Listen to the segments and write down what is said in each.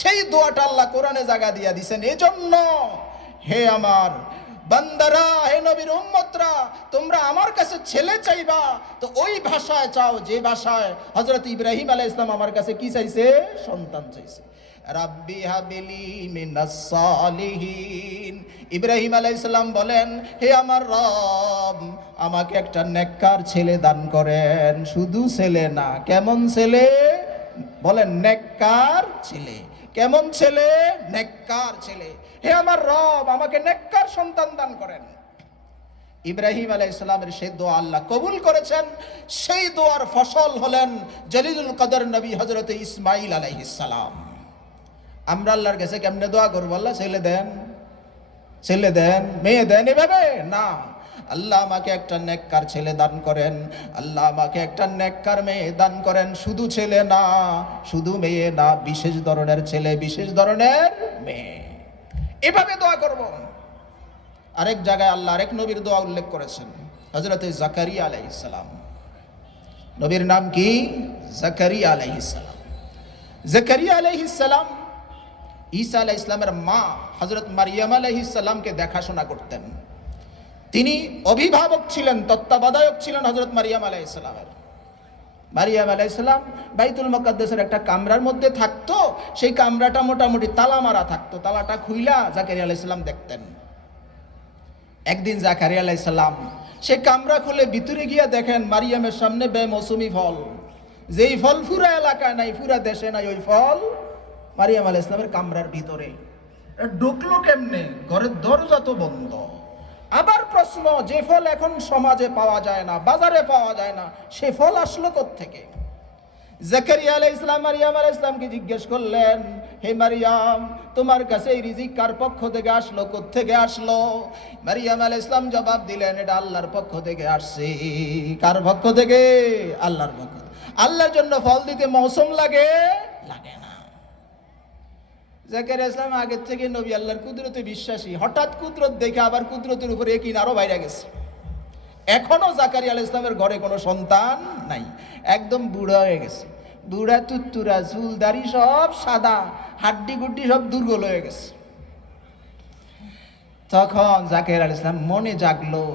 সেই দোয়াটা আল্লাহ কোরআনে জায়গা দিয়া দিছেন। এজন্য হে আমার বান্দারা, হে নবীর উম্মতরা, তোমরা আমার কাছে ছেলে চাইবা, তো ওই ভাষায় চাও, যে ভাষায় হযরত ইব্রাহিম আলাইহিস সালাম আমার কাছে কি চাইছে? সন্তান চাইছে। রাব্বি হাবিলি মিনাস সালিহিন। ইব্রাহিম আলাইহিস সালাম বলেন, হে আমার রব, আমাকে একটা নেককার ছেলে দান করেন। শুধু ছেলে না, কেমন ছেলে? বলেন, নেককার ছেলে। কেমন ছেলে? নেককার ছেলে। হে আমার রব, আমাকে নেককার সন্তান দান করেন। ইব্রাহিম আলাই ইসলামের সেই দোয়া আল্লাহ কবুল করেছেন। সেই দোয়ার ফসল হলেন জলিলুল কদর নবী হজরত ইসমাইল আলাইহিসালাম আমরা আল্লাহর কাছে কেমনে দোয়া করব? আল্লাহ, ছেলে দেন। ছেলে দেন, মেয়ে দেন, এভাবে? না। আল্লাহ আমাকে একটা নেককার ছেলে দান করেন। আল্লাহ আমাকে একটা নেককার মেয়ে দান করেন। শুধু ছেলে না, শুধু মেয়ে না, বিশেষ ধরনের ছেলে, বিশেষ ধরনের মেয়ে। এভাবে দোয়া করব। আরেক জায়গায় আল্লাহ আরেক নবীর দোয়া উল্লেখ করেছেন। হজরত জাকারিয়া আলাইহিসসালাম নবীর নাম কি? জাকারিয়া আলাইহিসসালাম জাকারিয়া আলাইহিসসালাম ঈসা আলাহ ইসলামের মা হজরত মারিয়াম আলাইহিসসালামকে দেখাশোনা করতেন। তিনি অভিভাবক ছিলেন, তত্ত্বাবধায়ক ছিলেন হজরত মারিয়াম আলাইহিসসালামের মারিয়াম আলাইহিসসালাম বাইতুল মুকাদ্দাসের একটা কামরার মধ্যে থাকতো, সেই কামরাটা মোটামুটি তালা মারা থাকতো, তালাটা খুইলা জাকারিয়া আলাইহিসসালাম দেখতেন। একদিন জাকারিয়া আলাইহিসসালাম সে কামরা খুলে ভিতরে গিয়া দেখেন মারিয়ামের সামনে বেমৌসুমি ফল। যেই ফল ফুরা এলাকায় নাই, ফুরা দেশে নাই, ওই ফল মারিয়াম আলাইহিস ইসলামের কামরার ভিতরে। ঢুকলো কেমনে? ঘরের দরজা তো বন্ধ। আবার প্রশ্ন, যে ফল এখন সমাজে পাওয়া যায় না, বাজারে পাওয়া যায় না, সে ফল আসলো থেকে জাকারিয়া আলাইহিস ইসলাম মারিয়াম আলাইহিস ইসলামকে জিজ্ঞেস করলেন, হে মারিয়াম, তোমার কাছে এই রিজিক কার পক্ষ থেকে আসলো থেকে আসলো? মারিয়াম আলাইহিস ইসলাম জবাব দিলেন, এটা আল্লাহর পক্ষ থেকে আসছে। কার পক্ষ থেকে? আল্লাহর পক্ষ আল্লাহর জন্য ফল দিতে মৌসুম লাগে? লাগে না। জাকারিয়া ইসলাম আগের থেকে নবী আল্লাহর কুদরতে বিশ্বাসী। হঠাৎ কুদরত দেখে আবার কুদরতের উপরে একিন আরও বাইরে গেছে। এখনও জাকারিয়া আল ইসলামের ঘরে কোনো সন্তান নাই। একদম বুড়া হয়ে গেছে। বুড়া, তুত্তুরা চুল দাড়ি সব সাদা হাড্ডি গুড্ডি সব দুর্বল হয়ে গেছে। তখন জাকের আল ইসলাম মনে জাগলো,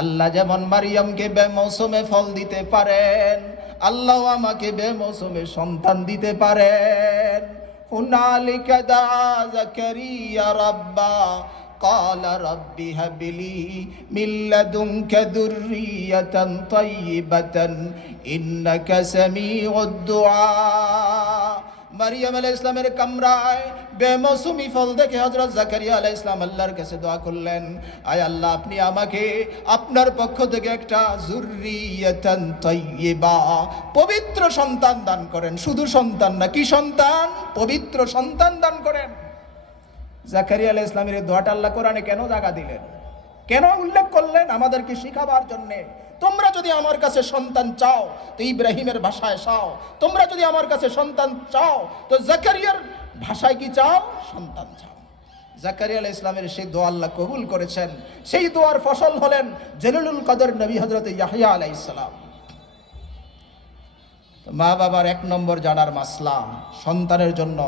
আল্লাহ যেমন মারিয়ামকে বেমৌসুমে ফল দিতে পারেন, আল্লাহ আমাকে বেমৌসুমে সন্তান দিতে পারেন। হুনালিকা দা জাকারিয়া রাব্বা قال رب هب لي من لدنك ذرية طيبة إنك سميع الدعاء মারিয়াম আলাইহিস ইসলামের কামরায় বেমৌসুমি ফল দেখে হযরত জাকারিয়া আলাইহিস ইসলাম আল্লাহর কাছে দোয়া করলেন আয় আল্লাহ আপনি আমাকে আপনার পক্ষ থেকে একটা যুররিয়াতান তাইয়্যিবা পবিত্র সন্তান দান করেন শুধু সন্তান না কি সন্তান পবিত্র সন্তান দান করেন জাকারিয়া আলাইহিস ইসলামের দোয়াটা আল্লাহ কোরআনে কেন জায়গা দিলেন? কেন উল্লেখ করলেন আমাদেরকে শিখাবার জন্যে? তোমরা যদি আমার কাছে সন্তান চাও, তো ইব্রাহিমের ভাষায় চাও। তোমরা যদি আমার কাছে সন্তান চাও, তো জাকারিয়ার ভাষায় কি চাও? সন্তান চাও। জাকারিয়া আলাইহিস ইসলামের সেই দোয়া আল্লাহ কবুল করেছেন। সেই দোয়ার ফসল হলেন জলিলুল কদর নবী হজরত ইয়াহিয়া আলাইহিস সালাম। তো মা বাবার এক নম্বর জানার মাসলা, সন্তানের জন্য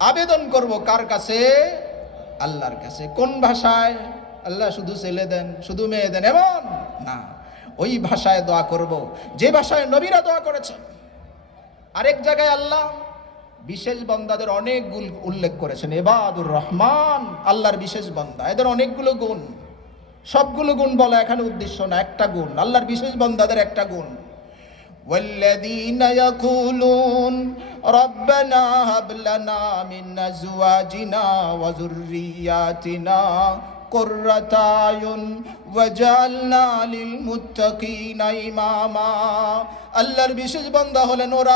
আবেদন করব কার কাছে? আল্লাহর কাছে। কোন ভাষায়? আল্লাহ শুধু ছেলে দেন, শুধু মেয়ে দেন, এমন? না। ওই ভাষায় দোয়া করব। যে ভাষায় নবীরা দোয়া করেছেন। আরেক জায়গায় আল্লাহ বিশেষ বন্দাদের অনেক গুণ উল্লেখ করেছেন। এবাদুর রহমান, আল্লাহর বিশেষ বন্দা। এদের অনেকগুলো গুণ। সবগুলো গুণ বলা এখানে উদ্দেশ্য না। একটা গুণ। আল্লাহর বিশেষ বন্দাদের একটা গুণ। والذين يقولون ربنا هب لنا من ازواجنا وذرياتنا قرة اعين وجعلنا للمتقين اماما আল্লাহর বিশেষ বান্দা হলেন ওরা